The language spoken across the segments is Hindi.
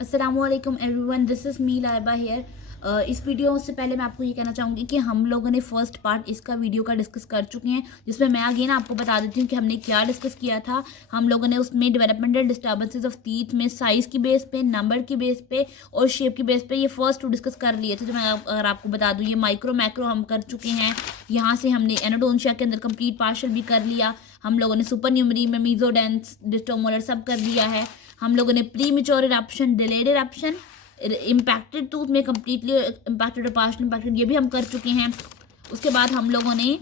अस्सलामुअलैकुम everyone, this is me Laiba here. इस वीडियो से पहले मैं आपको ये कहना चाहूँगी कि हम लोगों ने फर्स्ट पार्ट इसका वीडियो का डिस्कस कर चुके हैं, जिसमें मैं अगेन आपको बता देती हूँ कि हमने क्या डिस्कस किया था। हम लोगों ने उसमें डेवलपमेंटल डिस्टर्बेंसेस ऑफ टीथ में साइज़ की बेस पे, नंबर की बेस पे और शेप की बेस पे ये फर्स्ट टू डिस्कस कर लिए थे। तो मैं अगर आपको बता दूँ, ये माइक्रो मैक्रो हम कर चुके हैं। यहाँ से हमने एनोडोंशिया के अंदर कंप्लीट पार्शल भी कर लिया। हम लोगों ने सुपर न्यूमरी में मीजोडेंस डिस्टोमोलर सब कर लिया है। हम लोगों ने pre mature eruption, delayed eruption, impacted tooth में कम्प्लीटली इम्पैक्टेड और पार्शल इम्पैक्टेड ये भी हम कर चुके हैं। उसके बाद हम लोगों ने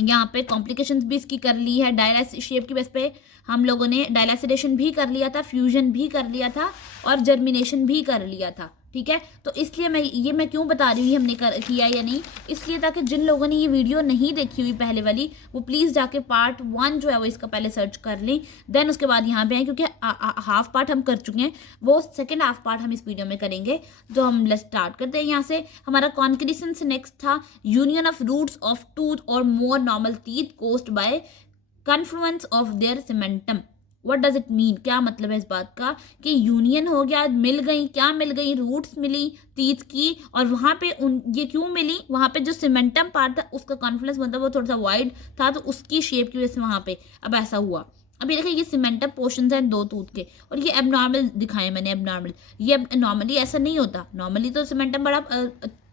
यहाँ पे कॉम्प्लिकेशंस भी इसकी कर ली है। डायलास शेप की बेस पे हम लोगों ने डायलासिडेशन भी कर लिया था, फ्यूजन भी कर लिया था और जर्मिनेशन भी कर लिया था। ठीक है, तो इसलिए मैं क्यों बता रही हूँ हमने किया या नहीं, इसलिए ताकि जिन लोगों ने ये वीडियो नहीं देखी हुई पहले वाली, वो प्लीज़ जाके पार्ट 1 जो है वो इसका पहले सर्च कर लें, देन उसके बाद यहाँ पे आए, क्योंकि हाफ पार्ट हम कर चुके हैं, वो सेकेंड हाफ पार्ट हम इस वीडियो में करेंगे। तो हम लेट्स स्टार्ट करते हैं। यहाँ से हमारा कॉन्क्रीशन से नेक्स्ट था union of roots of tooth और more normal teeth caused by confluence of their cementum. What does it mean, क्या मतलब है इस बात का कि यूनियन हो गया, मिल गई, क्या मिल गई, रूट्स मिली टीथ की, और वहाँ पे ये क्यों मिली, वहाँ पे जो सीमेंटम पार्ट था उसका कॉन्फ्लुएंस मतलब वो थोड़ा सा वाइड था, तो उसकी शेप की वजह से वहाँ पे अब ऐसा हुआ। अब ये देखिए, ये सीमेंटम पोर्शंस हैं दो टूथ के, और ये एबनॉर्मल दिखाए मैंने, एबनॉर्मल। ये नॉर्मली ऐसा नहीं होता, नॉर्मली तो सीमेंटम बड़ा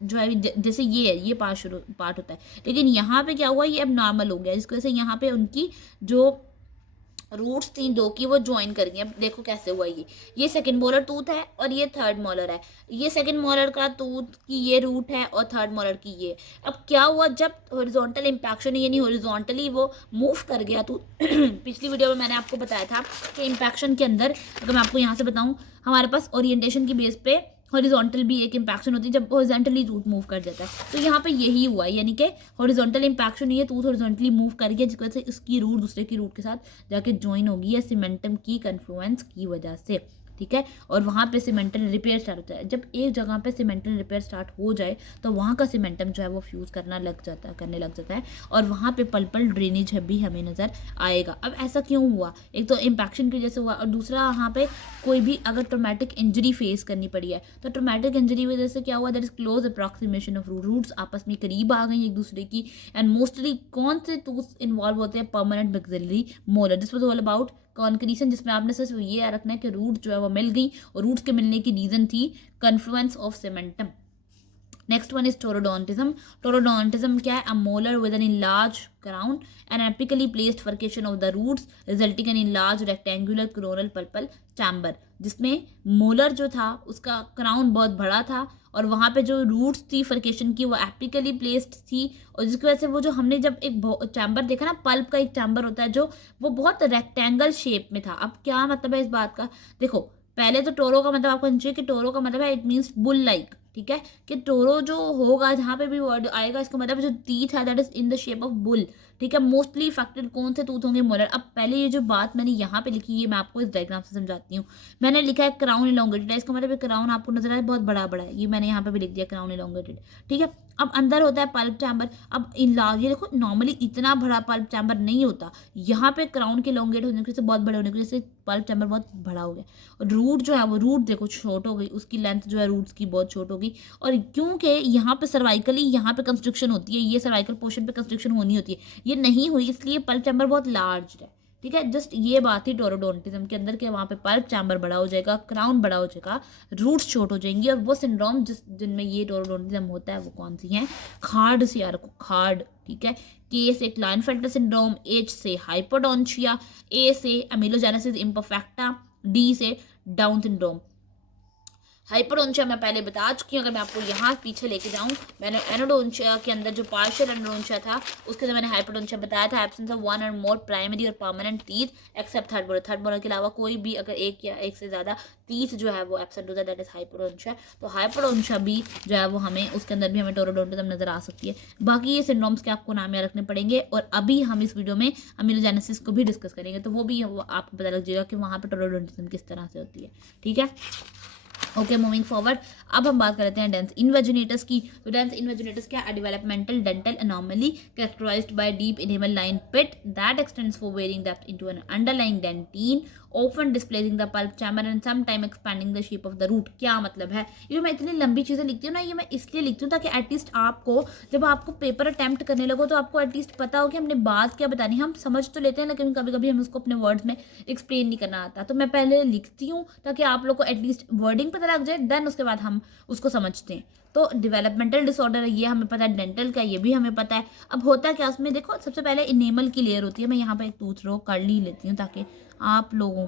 जो है जैसे ये है, ये पार्ट होता है, लेकिन यहाँ पे क्या हुआ, ये अब नॉर्मल हो गया, जिसकी वजह से यहाँ पे उनकी जो रूट्स थी दो की वो ज्वाइन कर गई। अब देखो कैसे हुआ, ये सेकंड मोलर टूथ है और ये थर्ड मोलर है। ये सेकंड मोलर का टूथ की ये रूट है और थर्ड मोलर की ये। अब क्या हुआ, जब हॉरिजॉन्टल इम्पैक्शन यानी हॉरिजॉन्टली वो मूव कर गया टूथ पिछली वीडियो में मैंने आपको बताया था कि इम्पैक्शन के अंदर, अगर मैं आपको यहाँ से बताऊँ, हमारे पास ओरिएंटेशन की बेस पे हॉरिजॉन्टल भी एक इम्पैक्शन होती है जब हॉरिजॉन्टली टूथ मूव कर जाता है। तो यहाँ पे यही हुआ, यानी कि हॉरिजॉन्टल इम्पैक्शन, ये टूथ हॉरिजॉन्टली मूव कर गया, जिसकी वजह से इसकी रूट दूसरे की रूट के साथ जाके ज्वाइन होगी या सीमेंटम की कन्फ्लुएंस की वजह से। ठीक है, और वहाँ पे सीमेंटल रिपेयर स्टार्ट होता है। जब एक जगह पे सीमेंटल रिपेयर स्टार्ट हो जाए तो वहाँ का सीमेंटम जो है वो फ्यूज़ करने लग जाता है और वहाँ पे पल्पल ड्रेनेज भी हमें नज़र आएगा। अब ऐसा क्यों हुआ, एक तो इम्पैक्शन की वजह से हुआ, और दूसरा वहाँ पे कोई भी अगर ट्रोमेटिक इंजरी फेस करनी पड़ी है, तो ट्रोमेटिक इंजरी की वजह से क्या हुआ, that is close approximation of roots आपस में करीब आ गई एक दूसरे की। एंड मोस्टली कौन से टूथ इन्वॉल्व होते हैं, permanent maxillary molar. This was all about concrescence, जिसमें आपने सिर्फ ये रखना है कि रूट जो है वो मिल गई, और रूट्स के मिलने की रीजन थी confluence of cementum. Next one is taurodontism. Taurodontism क्या है, a molar with an enlarged crown and apically placed furcation of the roots resulting in enlarged rectangular coronal pulpal chamber, जिसमें मोलर जो था उसका क्राउन बहुत बड़ा था और वहाँ पे जो रूट्स थी फर्केशन की वो एपिकली प्लेस्ड थी, और जिसकी वजह से वो जो हमने जब एक चैम्बर देखा ना, पल्प का एक चैम्बर होता है जो वो बहुत रेक्टेंगल शेप में था। अब क्या मतलब है इस बात का, देखो पहले तो टोरो का मतलब आपको चाहिए कि टोरो का मतलब है इट मीन्स बुल लाइक। ठीक है, कि टोरो जो होगा, जहाँ पे भी वर्ड आएगा, इसका मतलब जो टीथ है that is in the shape of bull. ठीक है, मोस्टली इफेक्टेड कौन से टूथ होंगे, मोलर। अब पहले ये जो बात मैंने यहाँ पे लिखी है मैं आपको इस डायग्राम से समझाती हूँ। मैंने लिखा है क्राउन इलोंगेटेड है, इसका मतलब क्राउन आपको नजर आए बहुत बड़ा बड़ा है, ये मैंने यहाँ पे भी लिख दिया क्राउन इलोंगेटेड। ठीक है, अब अंदर होता है पल्प चैम्बर। अब ये देखो नॉर्मली इतना बड़ा पल्प चैम्बर नहीं होता, यहाँ पे क्राउन के इलोंगेट होने की वजह से, बहुत बड़े होने की वजह से पल्प चैम्बर बहुत बड़ा हो गया। और रूट जो है वो रूट देखो शॉर्ट हो गई, उसकी लेंथ जो है रूट्स की बहुत शॉर्ट हो गई। और क्योंकि यहाँ पे सर्वाइकली यहाँ पे कंस्ट्रक्शन होती है, ये सर्वाइकल पोर्शन पे कंस्ट्रक्शन होनी होती है, ये नहीं हुई, इसलिए पल्प चैम्बर बहुत लार्ज है। ठीक है, जस्ट ये बात थी टोरोडोंटिज्म के अंदर के, वहाँ पे पल्प चैम्बर बड़ा हो जाएगा, क्राउन बड़ा हो जाएगा, रूट्स शॉर्ट हो जाएंगी। और वो सिंड्रोम जिनमें ये टोरोडोंटिज्म होता है वो कौन सी हैं, खार्ड से यार खार्ड। ठीक है, के से क्लाइनफेल्टर सिंड्रोम, एच से हाइपोडोंशिया, ए से अमीलोजेनेसिस इम्परफेक्टा, डी से डाउन सिंड्रोम। हाइपरओंशिया मैं पहले बता चुकी हूँ, अगर मैं आपको यहाँ पीछे लेके जाऊँ, मैंने एनोडोंशिया के अंदर जो पार्शियल एनोडोंशिया था उसके अंदर मैंने हाइपरओंशिया बताया था, एब्सेंस ऑफ वन और मोर प्राइमरी और permanent teeth except third molar. Third molar के अलावा कोई भी अगर एक या एक से ज़्यादा टीथ जो है वो एब्सेंट होता है, दैट इज हाइपरओंशिया। तो हाइपरओंशिया भी जो है वो हमें उसके अंदर भी हमें टोरोडोंटिज्म नजर आ सकती है। बाकी ये सिंड्रोम्स के आपको नाम याद रखने पड़ेंगे, और अभी हम इस वीडियो में अमीलोजेनेसिस को भी डिस्कस करेंगे, तो वो भी आपको पता लग जाएगा कि वहाँ पर टोरोडोंटिज्म किस तरह से होती है। ठीक है, ओके, मूविंग फॉरवर्ड। अब हम बात करते हैं डेंस इनवेजिनेटस की। तो डेंस इनवेजिनेटस क्या है, developmental dental anomaly characterized by deep enamel line pit that extends for varying depth into an underlying dentine often displacing the pulp chamber and some time expanding the shape of the root. क्या मतलब है? ये जो मैं इतनी लंबी चीज़ें लिखती हूँ ना, ये मैं इसलिए लिखती हूँ ताकि एटलीस्ट आपको जब आपको पेपर अटैम्प्ट करने लगो तो आपको एटलीस्ट पता हो कि हमने बात क्या बतानी। हम समझ तो लेते हैं लेकिन कभी कभी हमें उसको अपने वर्ड्स में एक्सप्लेन नहीं करना आता, तो मैं पहले लिखती हूँ ताकि आप लोग को एटलीस्ट वर्डिंग पता लग जाए, देन उसके बाद हम उसको समझते हैं। तो डेवलपमेंटल डिसऑर्डर है, ये हमें पता है, डेंटल का ये भी हमें पता है। अब होता क्या उसमें, देखो सबसे पहले इनेमल की लेयर होती है। मैं यहाँ पे एक टूथ रो कर ही लेती हूँ ताकि आप लोगों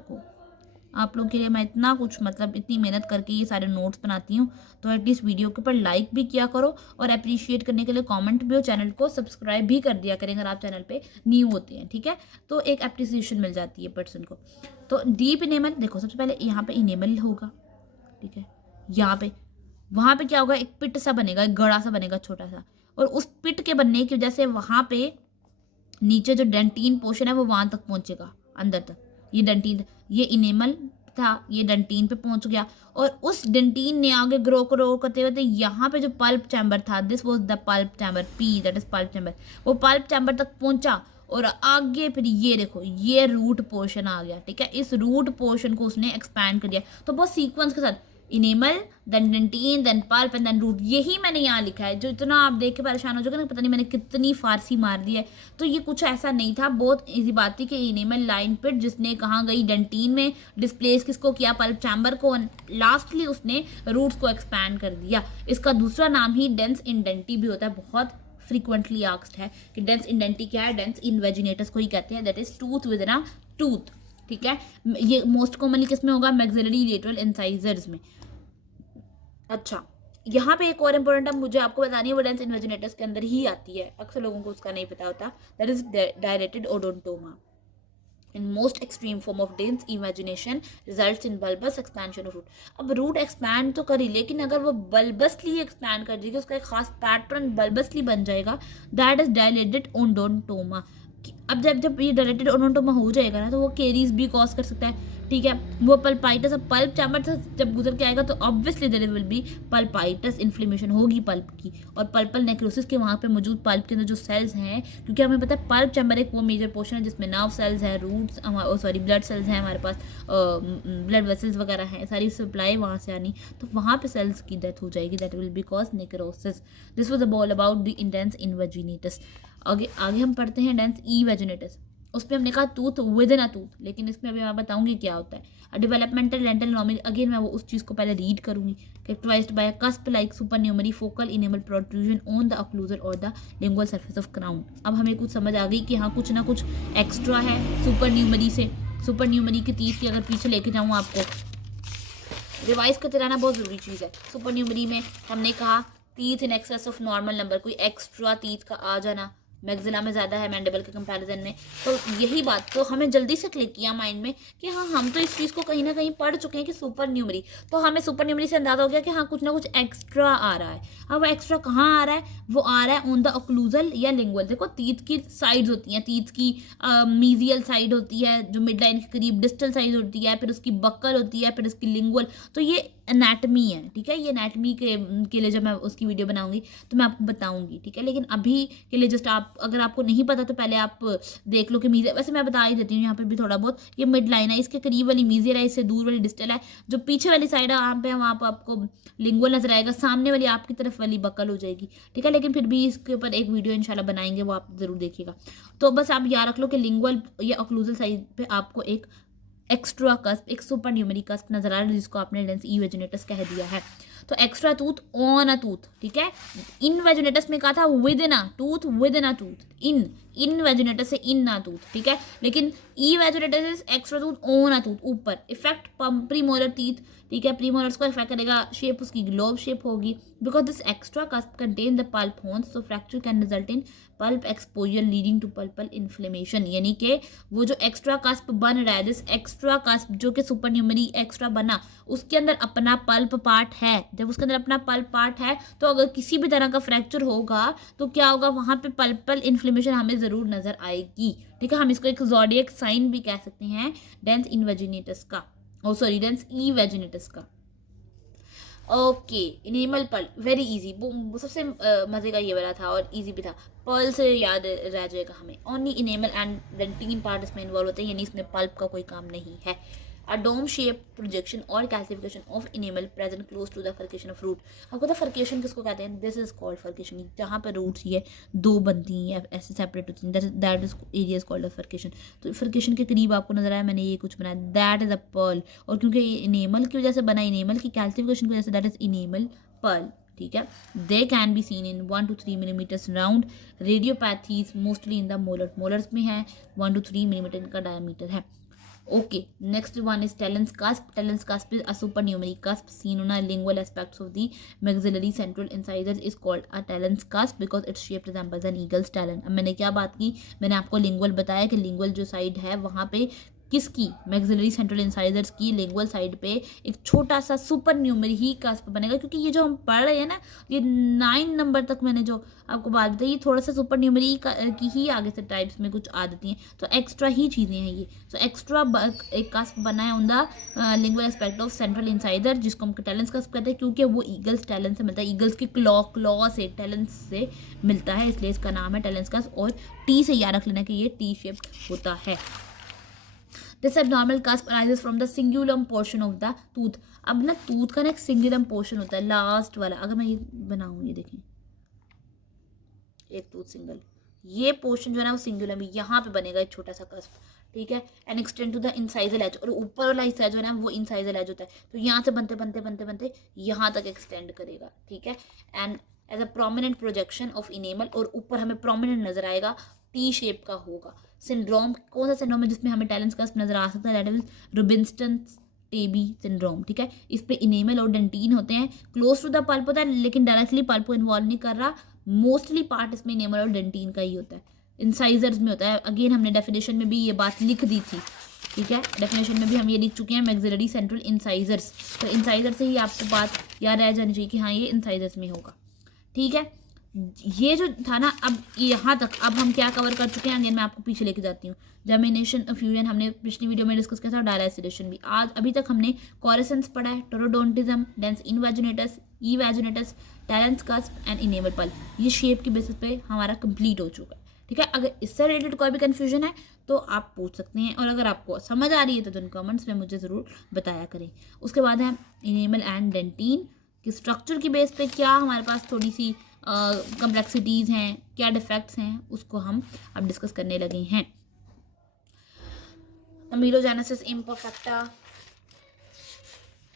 के लिए मैं इतना कुछ मतलब इतनी मेहनत करके ये सारे नोट्स बनाती हूँ, तो एटलीस्ट वीडियो के ऊपर लाइक भी किया करो और अप्रिशिएट करने के लिए कमेंट भी हो, चैनल को सब्सक्राइब भी कर दिया करें अगर आप चैनल पे न्यू होते हैं, ठीक है। तो एक अप्रिसिएशन मिल जाती है पर्सन को। तो डीप इनेमल, देखो सबसे पहले यहाँ पे इनेमल होगा, ठीक है। यहाँ पे वहाँ पे क्या होगा, एक पिट सा बनेगा, एक गड़ा सा बनेगा छोटा सा, और उस पिट के बनने की वजह से वहाँ पे नीचे जो डेंटीन पोर्शन है वो वहां तक पहुंचेगा, अंदर तक। ये डेंटीन, ये इनेमल था, ये डेंटीन पे पहुंच गया और उस डेंटीन ने आगे ग्रो करते हुए यहाँ पे जो पल्प चैम्बर था, this was the pulp chamber, P that is pulp chamber, वो पल्प चैम्बर तक पहुंचा और आगे फिर ये देखो ये रूट पोर्शन आ गया, ठीक है। इस रूट पोर्शन को उसने एक्सपैंड कर दिया। तो बहुत सीक्वेंस के साथ enamel, then dentine, then pulp and then root, यही मैंने यहाँ लिखा है। जो इतना आप देख के परेशान हो जाओगे ना, पता नहीं मैंने कितनी फारसी मार दी है, तो ये कुछ ऐसा नहीं था, बहुत इजी बात थी कि इनेमल लाइन पिट जिसने कहाँ गई डेंटीन में, डिस्प्लेस किसको किया, पल्प चैम्बर को, लास्टली उसने रूट्स को एक्सपैंड कर दिया। इसका दूसरा नाम ही डेंस इंडेंटी भी होता है, बहुत फ्रीक्वेंटली आस्क्ड है कि डेंस इंडेंटी क्या है। डेंस इन्वेजिनेटस को ही कहते हैं, that is tooth within a tooth, ठीक है। ये मोस्ट कॉमनली किस में होगा, मैक्सिलरी लेटरल इंसाइजर्स में। अच्छा, यहाँ पे एक और इम्पोर्टेंट अब मुझे आपको बतानी है, वो डेंस इन्वेजिनेटस के अंदर ही आती है, अक्सर लोगों को उसका नहीं पता होता, that is dilated odontoma. In most extreme form of dense imagination results in bulbous expansion of root। अब रूट एक्सपैंड तो करी, लेकिन अगर वो बल्बसली एक्सपैंड कर देगी, उसका एक खास पैटर्न बल्बसली बन जाएगा, दैट इज डायलेटेड ओडोंटोमा। अब जब ये डायलेटेड ओडोंटोमा हो जाएगा ना, तो वो केरीज भी कॉज कर सकता है, ठीक है। वो पल्पाइटस, अब पल्प चैम्बर से जब गुजर के आएगा तो obviously there will be pulpitis, inflammation होगी पल्प की, और पल्पल नेक्रोसिस के वहाँ पे मौजूद पल्प के अंदर जो सेल्स हैं, क्योंकि हमें पता है पल्प चैम्बर एक वो मेजर पोर्शन है जिसमें नर्व सेल्स है, रूट्स, सॉरी ब्लड सेल्स हैं हमारे पास, ब्लड वेसल्स वगैरह हैं, सारी सप्लाई वहाँ से आनी, तो वहाँ पे सेल्स की डेथ हो जाएगी, that will be cause necrosis. This was all about the dens invaginatus. आगे हम पढ़ते हैं डेंस इवेजिनेटस। उस पर हमने कहा tooth within a tooth, लेकिन इसमें अभी मैं बताऊंगी क्या होता है। डेवलपमेंटल डेंटल नॉर्मल, अगेन मैं वो उस चीज़ को पहले रीड करूंगी। Characterized by cusp like supernumerary focal enamel protrusion on the occlusal और the lingual surface of crown. अब हमें कुछ समझ आ गई कि हाँ कुछ ना कुछ एक्स्ट्रा है सुपरन्यूमरी से। सुपरन्यूमरी की टीथ की अगर पीछे लेके जाऊँ आपको, रिवाइज करते रहना बहुत ज़रूरी चीज़ है। सुपरन्यूमरी में हमने कहा teeth in excess of normal number, कोई एक्स्ट्रा टीथ का आ जाना, मैक्सिला में ज़्यादा है मैंडिबल के कंपैरिजन में, तो यही बात तो हमें जल्दी से क्लिक किया माइंड में कि हाँ हम तो इस चीज़ को कहीं ना कहीं पढ़ चुके हैं कि सुपर न्यूमरी, तो हमें सुपर न्यूमरी से अंदाजा हो गया कि हाँ कुछ ना कुछ एक्स्ट्रा आ रहा है। अब वो एक्स्ट्रा कहाँ आ रहा है, वो आ रहा है ऑन द ऑक्लूजल या लिंगुअल। देखो टीथ की साइड्स होती हैं, टीथ की मीजियल साइड होती है जो मिड लाइन के करीब, डिस्टल साइड होती है, फिर उसकी बक्कल होती है, फिर उसकी लिंगुअल। तो ये एनाटमी है, ठीक है। ये एनाटमी के लिए जब मैं उसकी वीडियो बनाऊंगी तो मैं आपको बताऊंगी, ठीक है। लेकिन अभी के लिए जस्ट आप, अगर आपको नहीं पता तो पहले आप देख लो कि मीजियल, वैसे मैं बता ही देती हूँ यहाँ पे भी थोड़ा बहुत। ये मिड लाइन है, इसके करीब वाली मीजियल है, इससे दूर वाली डिस्टल है, जो पीछे वाली साइड है वहाँ पे वहाँ पर आपको लिंगुअल नजर आएगा, सामने वाली आपकी तरफ वाली बकल हो जाएगी, ठीक है। लेकिन फिर भी इसके ऊपर एक वीडियो इंशाल्लाह बनाएंगे, वो आप जरूर देखिएगा। तो बस आप याद रख लो कि लिंगुअल या ऑक्लूजल साइड पे आपको एक एक्स्ट्रा कस्प, एक सुपर न्यूमरी कस्प नजर आ रहा है जिसको आपने डेंस इवेजिनेटस कह दिया है। तो extra tooth on a tooth, ठीक है। इनवेजिनेटस में कहा था within a tooth, within a tooth, invaginatus से इन ना टूथ, ठीक है। लेकिन evaginatus is extra tooth on a tooth, ऊपर। इफेक्ट प्रीमोलर टीथ, ठीक है। प्रीमोलर्स को इफेक्ट करेगा, शेप उसकी ग्लोब शेप होगी, because this extra cusp contain the pulp horns, so fracture can result in pulp exposure leading to pulpal inflammation. यानी कि वो जो एक्स्ट्रा कस्प बन रहा है, दिस एक्स्ट्रा कस्प जो कि सुपर न्यूमरी एक्स्ट्रा बना, उसके अंदर अपना पल्प पार्ट है। जब उसके अंदर अपना पल्प पार्ट है तो अगर किसी भी तरह का फ्रैक्चर होगा तो क्या होगा, वहाँ पे पल्पल इन्फ्लेमेशन हमें ज़रूर नजर आएगी, ठीक है। हम इसको एक ज़ोडिएक साइन भी कह सकते हैं डेंस इनवेजिनेटस का, डेंस इवेजिनेटस का। Okay, enamel pearl very easy, वो सबसे मजे का ये वाला था और इजी भी था। पर्ल से याद रह जाएगा हमें। Only enamel and denting part इसमें इन्वॉल्व होते हैं, यानी इसमें पल्प का कोई काम नहीं है। अ डोम शेप प्रोजेक्शन और calcification of enamel present close to the furcation of root. आपको पता फर्केशन किसको कहते हैं? दिस इज कॉल्ड फर्केशन, जहाँ पर रूट्स ये दो बनती हैं ऐसे सेपरेट होती हैं, that is area is called a furcation. तो फर्केशन के करीब आपको नजर आया मैंने ये कुछ बनाया, दैट इज अ पर्ल। और क्योंकि ये इनेमल की वजह से बना, इनेमल की कैल्सिफिकेशन की वजह से, दैट इज इनेमल पर्ल। ठीक है, they can be seen in 1 to 3 millimetres round. Radiopacities mostly in the molar, molars में है 1 to 3 मिलीमीटर इनका डायमीटर है। Okay, next one is talus cusp. Talus cusp is a supernumerary cusp seen on a lingual aspects of the maxillary central incisors is called a talus cusp because its shape resembles an eagle's talon. अब मैंने क्या बात की? मैंने आपको लिंगुअल बताया कि लिंगुअल जो साइड है वहाँ पे किसकी, मैक्सिलरी सेंट्रल इंसाइजर्स की लिंगुअल साइड पे एक छोटा सा सुपर न्यूमेरी कस्प बनेगा, क्योंकि ये जो हम पढ़ रहे हैं ना, ये 9 नंबर तक मैंने जो आपको बात बताई, ये थोड़ा सा सुपर न्यूमेरी की ही आगे से टाइप्स में कुछ आ जाती हैं, तो एक्स्ट्रा ही चीज़ें हैं ये। तो एक्स्ट्रा एक कस्प बना है on the lingual aspect of central incisor, जिसको हम टैलेंस कस्प कहते हैं, क्योंकि वो ईगल्स टैलेंस से मिलता है, ईगल्स के क्लॉ से टैलेंस से मिलता है, इसलिए इसका नाम है टैलेंस कस्प। और टी से याद रख लेना कि ये टी शेप होता है। This abnormal cusp arises from the cingulum portion of the tooth। अब ना टूथ का ना एक सिंगुलम पोर्शन होता है लास्ट वाला, अगर मैं ये बनाऊँ, ये देखें एक टूथ सिंगल, ये पोर्शन जो है ना वो सिंगुलम यहाँ पे बनेगा एक छोटा सा कस्प। ठीक है, and extend to the incisal edge, और ऊपर वाला हिस्सा जो है ना वो इंसाइजल एज होता है, तो यहाँ से बनते बनते बनते बनते यहाँ तक एक्सटेंड करेगा। ठीक है, and as a prominent projection of enamel, और ऊपर हमें प्रोमिनेंट नजर आएगा, टी शेप का होगा। सिंड्रोम, कौन सा सिंड्रोम है जिसमें हमें टैलेंस कस्प नजर आ सकता है? That is Rubinstein Taybi syndrome. ठीक है, इस पे इनेमल और डेंटीन होते हैं, क्लोज टू द पल्प होता है, लेकिन डायरेक्टली पल्प को इन्वॉल्व नहीं कर रहा, मोस्टली पार्ट इसमें इनेमल और डेंटीन का ही होता है, इंसाइजर्स में होता है। अगेन हमने डेफिनेशन में भी ये बात लिख दी थी। ठीक है, डेफिनेशन में भी हम ये लिख चुके हैं, मैक्सिलरी सेंट्रल इंसाइजर्स, तो इंसाइजर से ही आपको बात याद रह जानी चाहिए कि हाँ ये इंसाइजर्स में होगा। ठीक है, ये जो था ना, अब यहाँ तक अब हम क्या कवर कर चुके हैं, अगेन मैं आपको पीछे लेके जाती हूँ। जर्मिनेशन, फ्यूजन हमने पिछली वीडियो में डिस्कस किया था, डायरेसिडेशन भी। आज अभी तक हमने कोरेसेंस पढ़ा है, taurodontism, dens invaginatus, evaginatus, talons cusp and enamel pearl. ये शेप की बेसिस पे हमारा कंप्लीट हो चुका है। ठीक है, अगर इससे रिलेटेड कोई भी कन्फ्यूजन है तो आप पूछ सकते हैं, और अगर आपको समझ आ रही है तो कमेंट्स में मुझे ज़रूर बताया करें। उसके बाद है इनेमल एंड डेंटीन कि स्ट्रक्चर की बेस पे क्या हमारे पास थोड़ी सी कम्प्लेक्सिटीज़ हैं, क्या डिफेक्ट्स हैं, उसको हम अब डिस्कस करने लगे हैं। अमीलोजेनेसिस इम्परफेक्टा।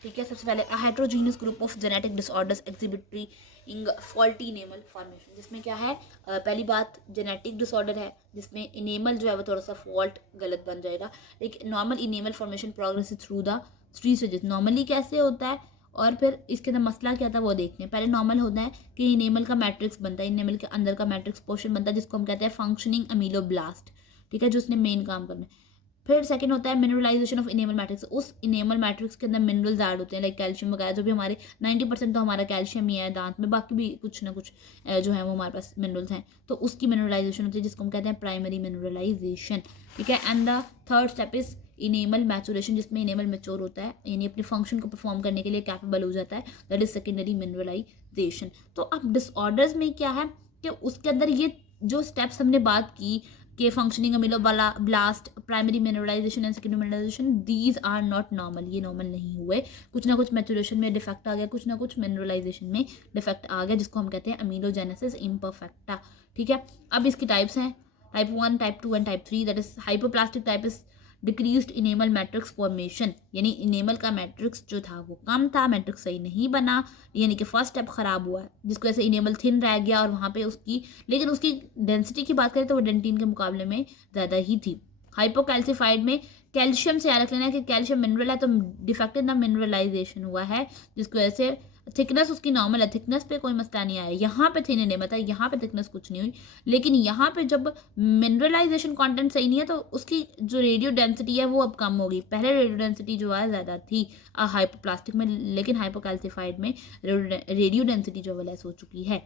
ठीक है, सबसे पहले heterogeneous group of genetic disorders exhibiting faulty enamel formation, जिसमें क्या है, पहली बात जेनेटिक डिसऑर्डर है जिसमें इनेमल जो है वो थोड़ा सा फॉल्ट गलत बन जाएगा। लेकिन normal enamel formation progress through the 3 stages. Normally कैसे होता है और फिर इसके अंदर मसला क्या था वो देखते हैं। पहले नॉर्मल होता है कि इनेमल का मैट्रिक्स बनता है, इनेमल के अंदर का मैट्रिक्स पोर्शन बनता है, जिसको हम कहते हैं फंक्शनिंग अमीलोब्लास्ट। ठीक है, जो उसने मेन काम करना है। फिर सेकंड होता है मिनरलाइजेशन ऑफ इनेमल मैट्रिक्स। उस इनेमल मैट्रिक्स के अंदर मिनरल्स ऐड होते हैं, लाइक कैल्शियम वगैरह, जो भी हमारे 90% तो हमारा कैल्शियम ही है दांत में, बाकी भी कुछ ना कुछ जो है वो हमारे पास मिनरल्स हैं, तो उसकी मिनरलाइजेशन होती है, जिसको हम कहते हैं प्राइमरी मिनरलाइजेशन। ठीक है, and the third step is enamel maturation, जिसमें इनेमल मैच्योर होता है, यानी अपने फंक्शन को परफॉर्म करने के लिए कैपेबल हो जाता है, दैट इज सेकेंडरी मिनरलाइजेशन। तो अब डिसऑर्डर्स में क्या है कि उसके अंदर ये जो स्टेप्स हमने बात की कि functioning ameloblast, primary mineralization and secondary mineralization, these are not normal, ये नॉर्मल नहीं हुए। कुछ ना कुछ मैचुरेशन में डिफेक्ट आ गया, कुछ ना कुछ मिनरलाइजेशन में डिफेक्ट आ गया, जिसको हम कहते हैं अमीलोजेनेसिस इम्परफेक्टा। ठीक है, अब इसकी टाइप्स हैं, type 1, type 2 and type 3। That is hypoplastic type is decreased enamel matrix formation, यानी इनेमल का मैट्रिक्स जो था वो कम था, मैट्रिक्स सही नहीं बना, यानी कि फर्स्ट स्टेप खराब हुआ है, जिसकी वजह से इनेमल थिन रह गया, और वहाँ पे उसकी, लेकिन उसकी डेंसिटी की बात करें तो वो डेंटीन के मुकाबले में ज़्यादा ही थी। हाइपोकैल्सिफाइड में कैल्शियम से याद रख लेना कि कैल्शियम मिनरल है, तो डिफेक्टिव ना मिनरलाइजेशन हुआ है, जिसकी वजह से थिकनेस उसकी नॉर्मल है, थिकनेस पे कोई मसला नहीं आया। यहाँ पे थिन इनेमल था, यहाँ पे थिकनेस कुछ नहीं हुई, लेकिन यहाँ पे जब मिनरलाइजेशन कंटेंट सही नहीं है तो उसकी जो रेडियो डेंसिटी है वो अब कम होगी। पहले रेडियो डेंसिटी जो है ज़्यादा थी हाइपोप्लास्टिक में, लेकिन हाइपोकैल्सिफाइड में रेडियो डेंसिटी जो है लेस हो चुकी है।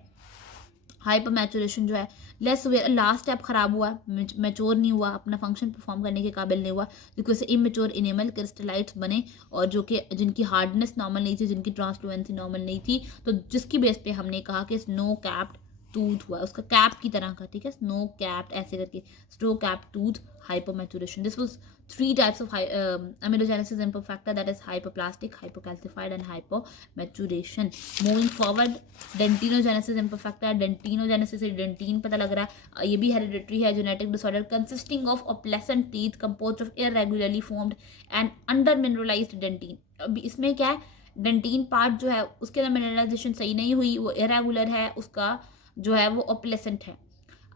हाइपर मैचुरेशन जो है, लेस लास्ट स्टेप खराब हुआ, मैच्योर नहीं हुआ, अपना फंक्शन परफॉर्म करने के काबिल नहीं हुआ, जिसकी वजह से इमेच्योर इनेमल क्रिस्टलाइट्स बने, और जो कि जिनकी हार्डनेस नॉर्मल नहीं थी, जिनकी ट्रांसलुएंसी नॉर्मल नहीं थी, तो जिसकी बेस पे हमने कहा कि स्नो कैप्ड टूथ हुआ, उसका कैप की तरह का, ठीक है, स्नो कैप्ड ऐसे करके, snow cap tooth, hyper maturation. This was 3 types of amylogenesis imperfecta, that is hyperplastic, hypercalcified and hypomaturation. Moving forward, dentinogenesis imperfecta. Dentinogenesis से डेंटिन पता लग रहा है, ये भी हेरिडिटरी है, genetic disorder consisting of opalescent teeth composed of irregularly formed and under mineralized dentin. अभी इसमें क्या है, डेंटिन पार्ट जो है उसके अंदर मिनरलाइजेशन सही नहीं हुई, वो इरेगुलर है, उसका जो है वो ऑपलेसेंट है.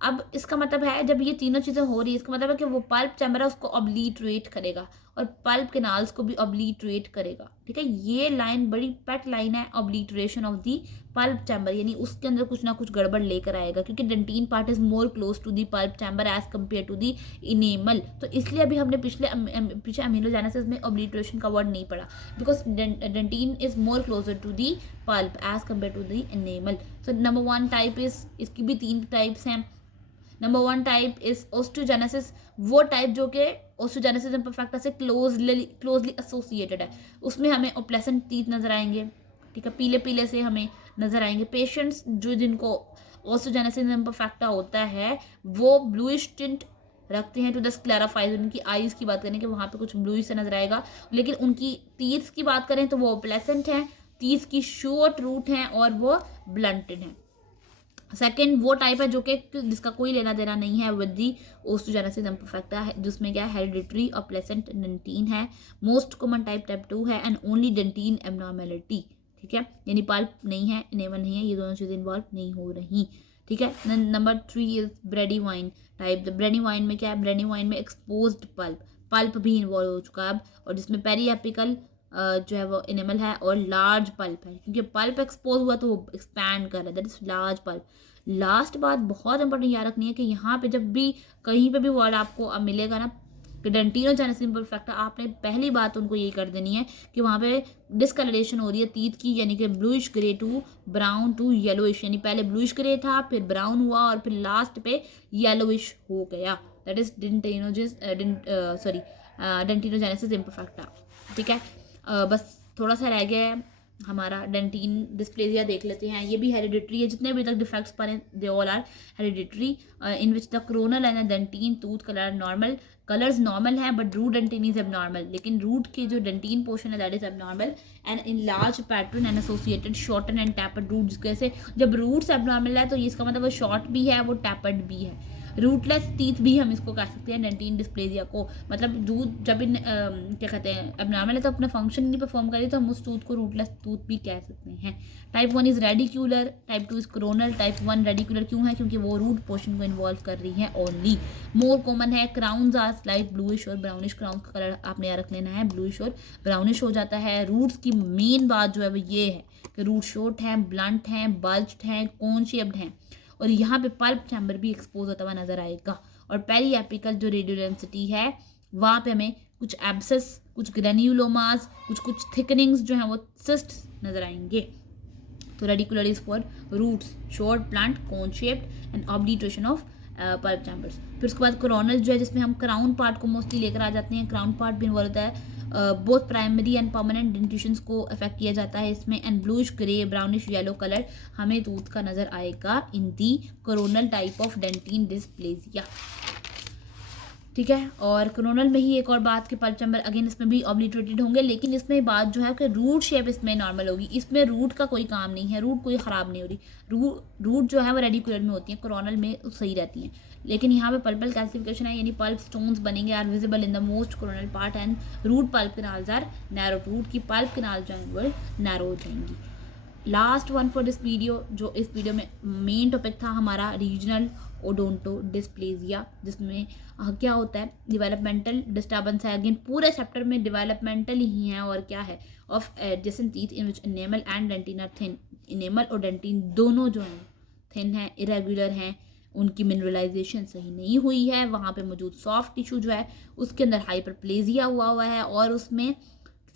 अब इसका मतलब है जब ये तीनों चीज़ें हो रही है, इसका मतलब है कि वो पल्प चैम्बर है उसको ऑब्लीटरेट करेगा और पल्प कैनाल्स को भी ऑब्लीटरेट करेगा. ठीक है, ये लाइन बड़ी पेट लाइन है, ऑब्लीटरेशन ऑफ दी पल्प चैम्बर, यानी उसके अंदर कुछ ना कुछ गड़बड़ लेकर आएगा, क्योंकि dentin part is more close to the pulp chamber as compare to the enamel. तो इसलिए अभी हमने पीछे अमीनोजेनेसिस में ऑब्लीटरेशन का वर्ड नहीं पढ़ा, because dentin is more closer to the pulp as compare to the enamel. So number 1 type is, इसकी भी 3 टाइप्स हैं. नंबर 1 टाइप इज ओस्टियोजेनेसिस, वो टाइप जो कि ओस्टियोजेनेसिस इम्परफेक्टा से क्लोजली एसोसिएटेड है. उसमें हमें ओप्लेसेंट टीथ नजर आएंगे, ठीक है, पीले पीले से हमें नजर आएंगे. पेशेंट्स जो जिनको ओस्टियोजेनेसिस इम्परफेक्टा होता है वो ब्लूइश टिंट रखते हैं टू द स्क्लेराफाइज. उनकी आईज की बात करें कि वहाँ पे कुछ ब्लूइश से नजर आएगा, लेकिन उनकी टीथ की बात करें तो वो ओप्लेसेंट हैं, टीथ की शॉर्ट रूट हैं और वो ब्लंटेड हैं. सेकेंड वो टाइप है जो कि जिसका कोई लेना देना नहीं है विद दी ओस्टियोजेनेसिस इम्परफेक्टा है, जिसमें क्या है, हेरिडिटरी और प्लेसेंट डेंटिन है. मोस्ट कॉमन टाइप 2 है एंड ओनली डेंटिन एबनॉर्मेलिटी. ठीक है, यानी पल्प नहीं है, इनेमल नहीं है, ये दोनों चीज़ें इन्वॉल्व नहीं हो रही. ठीक है. Number 3 is Brandywine type. The Brandywine में क्या है, ब्रेडीवाइन में एक्सपोज्ड पल्प भी इन्वॉल्व हो चुका है अब, और जिसमें पेरीएपिकल जो है वो इनेमल है और लार्ज पल्प है, क्योंकि पल्प एक्सपोज हुआ तो वो एक्सपैंड कर रहा है, that is large pulp. Last बात बहुत इंपॉर्टेंट याद रखनी है कि यहाँ पे जब भी कहीं पे भी वर्ड आपको अब मिलेगा ना डेंटिनोजेनेसिस इम्परफेक्टा, आपने पहली बात उनको यही कर देनी है कि वहाँ पे डिस्कलरेशन हो रही है टीथ की, यानी कि bluish grey to brown to yellowish, यानी पहले ब्लूइश ग्रे था, फिर ब्राउन हुआ और फिर लास्ट पे येलोइश हो गया. That is dentinogenesis imperfecta. ठीक है. बस थोड़ा सा रह गया है हमारा डेंटिन डिस्प्लेजिया, देख लेते हैं. ये भी हेरिडिटरी है, जितने भी तक डिफेक्ट्स पड़े they all are hereditary, in which the coronal and dentin tooth colour normal, colours normal है but root dentin is abnormal, लेकिन रूट की जो डेंटिन पोर्शन है that is abnormal and in large pattern and associated shorten and tapered root. जिसकी वजह से जब रूट्स एबनॉर्मल है तो ये इसका मतलब वो शॉर्ट भी है, वो टैपर्ड भी है. रूटलेस टीथ भी हम इसको कह सकते हैं डेंटिन डिस्प्लेजिया को, मतलब दूध जब इन क्या कहते हैं एबनॉर्मल है तो अपना फंक्शन नहीं परफॉर्म करे तो हम उस टूथ को रूटलेस टूथ भी कह सकते हैं. Type 1 is radicular, type 2 is coronal. Type 1 radicular क्यों है, क्योंकि वो रूट पोर्शन को इन्वॉल्व कर रही है ओनली. मोर कॉमन है, क्राउन्स आर स्लाइट ब्लूइश और ब्राउनिश. क्राउन का कलर आपने याद रख लेना है, ब्लूइश और ब्राउनिश हो जाता है. रूट्स की मेन बात जो है वो ये है कि रूट शॉर्ट हैं, ब्लंट हैं, बल्ज्ड हैं, कोन शेप्ड हैं, और यहाँ पे पल्प चैम्बर भी एक्सपोज होता हुआ नजर आएगा. और पेरीएपिकल जो रेडियो डेंसिटी है वहाँ पे हमें कुछ एब्सेस, कुछ ग्रेन्यूलोमास, कुछ थिकनिंग्स जो हैं वो सिस्ट नजर आएंगे. तो radicular is for roots, short, plant, cone shaped and obliteration of pulp chambers. फिर उसके बाद कोरोनल जो है जिसमें हम क्राउन पार्ट को मोस्टली लेकर आ जाते हैं. क्राउन पार्ट भी इन्वॉल्व होता है, both primary and permanent dentitions को अफेक्ट किया जाता है इसमें. And bluish grey, brownish yellow colour हमें टूथ का नजर आएगा in the coronal type of dentin dysplasia. ठीक है. और कोरोनल में ही एक और बात कि पल्प चैम्बर अगेन इसमें भी ऑब्लिटरेटेड होंगे, लेकिन इसमें बात जो है कि रूट शेप इसमें नॉर्मल होगी. इसमें रूट का कोई काम नहीं है, रूट कोई ख़राब नहीं हो रही. रूट जो है वो रेडिकुलर में होती है, कोरोनल में सही रहती हैं. लेकिन यहाँ पे पल्पल कैल्सिफिकेशन है, यानी पल्प स्टोन्स बनेंगे are visible in the most coronal part and root pulp canals are narrow. Root की पल्प कैनाल जो है वो नैरो हो जाएंगी. Last one for this video, जो इस वीडियो में मेन टॉपिक था हमारा रीजनल ओडोंटो डिस्प्लेजिया, जिसमें क्या होता है, डेवलपमेंटल डिस्टर्बेंस है. अगेन पूरे चैप्टर में डेवलपमेंटल ही है और क्या है, of adjacent teeth in which enamel and dentin are thin. Enamel और डेंटिन दोनों जो हैं थिन हैं, इरेगुलर हैं, उनकी मिनरलाइजेशन सही नहीं हुई है. वहाँ पे मौजूद सॉफ्ट टिश्यू जो है उसके अंदर हाइपरप्लेजिया हुआ है, और उसमें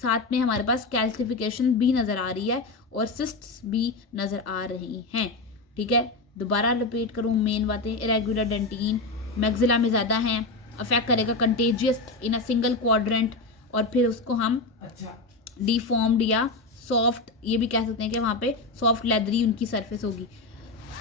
साथ में हमारे पास कैल्सिफिकेशन भी नज़र आ रही है और सिस्ट्स भी नज़र आ रही हैं. ठीक है. दोबारा रिपीट करूँ मेन बातें, इरेगुलर डेंटिन मैक्सिला में ज़्यादा हैं, अफेक्ट करेगा contagious in a single quadrant, और फिर उसको हम डिफॉर्म्ड या सॉफ्ट ये भी कह सकते हैं कि वहाँ पे सॉफ्ट लेदरी उनकी सरफेस होगी।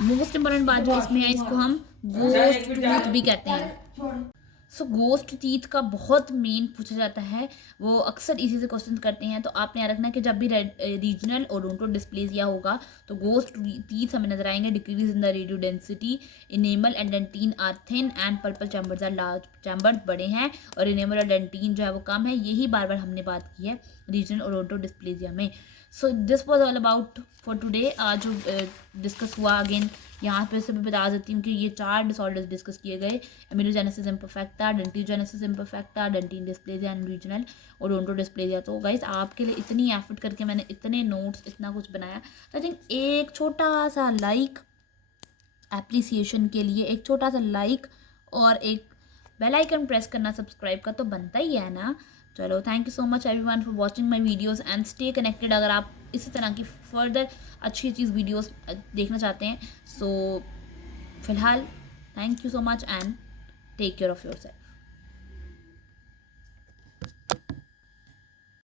मोस्ट इंपॉर्टेंट बात जो इसमें है, इसको हम गोस्ट टूथ भी कहते हैं। सो गोस्ट टीथ का बहुत मेन पूछा जाता है, वो अक्सर इसी से क्वेश्चन करते हैं। तो आपने याद रखना कि जब भी रीजनल ओडोंटो डिस्प्लेसिया होगा तो गोस्ट टीथ हमें नजर आएंगे। Decrease in the radio density, enamel and dentin are thin and pulpal chambers are large, chambers बड़े हैं और इनेमल और डेंटिन जो है वो कम है। यही बार बार हमने बात की है रीजनल ओडोंटो डिस्प्लेसिया में। So this was all about for today. आज जो डिस्कस हुआ, अगेन यहाँ पे से भी बता देती हूँ कि ये 4 डिसऑर्डर्स डिस्कस किए गए, amelogenesis imperfecta, dentinogenesis imperfecta, dentin dysplasia and regional odontodysplasia. तो गाइस आपके लिए इतनी एफर्ट करके मैंने इतने नोट्स इतना कुछ बनाया, तो आई थिंक एक छोटा सा लाइक एप्रिसिएशन के लिए, एक छोटा सा लाइक और एक बेल आइकन प्रेस करना सब्सक्राइब का तो बनता ही है ना। चलो, thank you so much everyone for watching my videos and stay connected. अगर आप इसी तरह की फर्दर अच्छी चीज़ वीडियोस देखना चाहते हैं, सो फिलहाल thank you so much and take care of yourself.